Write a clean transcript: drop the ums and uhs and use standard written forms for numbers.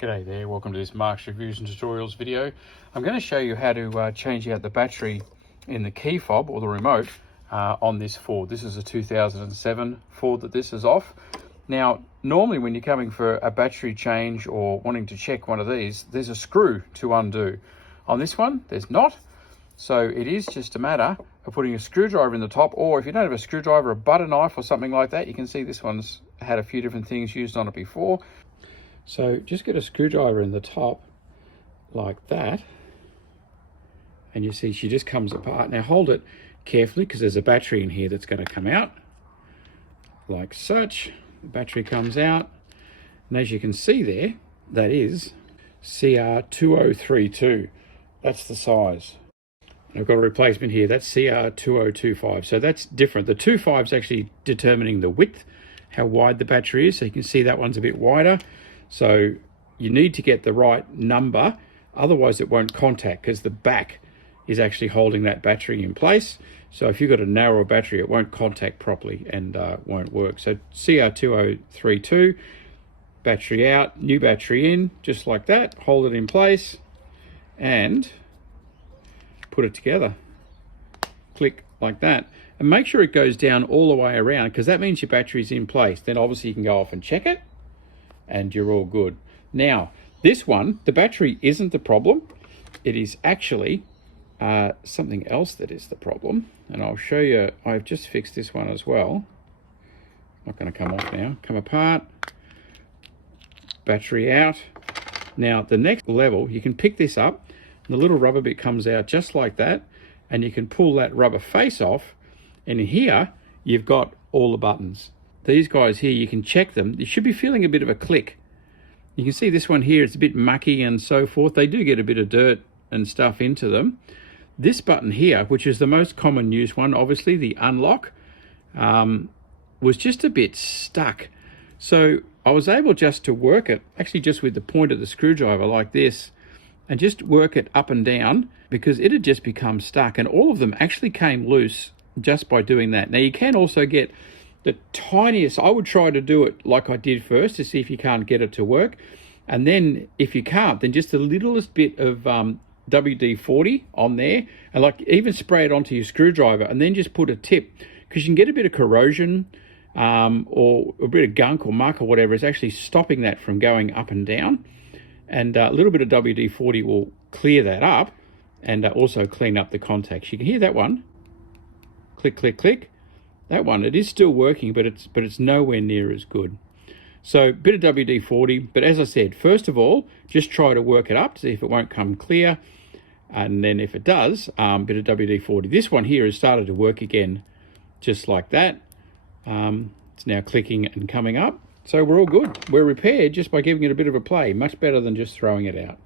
G'day there, welcome to this Mark's Reviews and Tutorials video. I'm going to show you how to change out the battery in the key fob or the remote on this Ford. This is a 2007 Ford that this is off. Now, normally when you're coming for a battery change or wanting to check one of these, there's a screw to undo. On this one, there's not. So it is just a matter of putting a screwdriver in the top, or if you don't have a screwdriver, a butter knife or something like that. You can see this one's had a few different things used on it before. So just get a screwdriver in the top like that, and you see she just comes apart. Now hold it carefully because there's a battery in here that's going to come out like such. The battery comes out, and as you can see there, that is CR2032. That's the size. I've got a replacement here, that's CR2025, so that's different. The 25 is actually determining the width, how wide the battery is, so you can see that one's a bit wider. So you need to get the right number, otherwise it won't contact because the back is actually holding that battery in place. So if you've got a narrower battery, it won't contact properly and won't work. So CR2032, battery out, new battery in, just like that, hold it in place and put it together. Click like that. And make sure it goes down all the way around because that means your battery's in place. Then obviously you can go off and check it and you're all good. Now, this one, the battery isn't the problem. It is actually something else that is the problem. And I'll show you, I've just fixed this one as well. Not gonna come off now, come apart, battery out. Now, the next level, you can pick this up, and the little rubber bit comes out just like that, and you can pull that rubber face off, and in here, you've got all the buttons. These guys here, you can check them. You should be feeling a bit of a click. You can see this one here, it's a bit mucky and so forth. They do get a bit of dirt and stuff into them. This button here, which is the most common used one, obviously the unlock, was just a bit stuck. So I was able just to work it, actually just with the point of the screwdriver like this, and just work it up and down because it had just become stuck. And all of them actually came loose just by doing that. Now you can also get the tiniest, I would try to do it like I did first to see if you can't get it to work. And then if you can't, then just the littlest bit of WD-40 on there, and like even spray it onto your screwdriver and then just put a tip, because you can get a bit of corrosion or a bit of gunk or muck or whatever is actually stopping that from going up and down. And a little bit of WD-40 will clear that up and also clean up the contacts. You can hear that one. Click, click, click. That one, it is still working, but it's nowhere near as good. So bit of WD-40, but as I said, first of all, just try to work it up to see if it won't come clear. And then if it does, bit of WD-40. This one here has started to work again, just like that. It's now clicking and coming up. So we're all good. We're repaired just by giving it a bit of a play, much better than just throwing it out.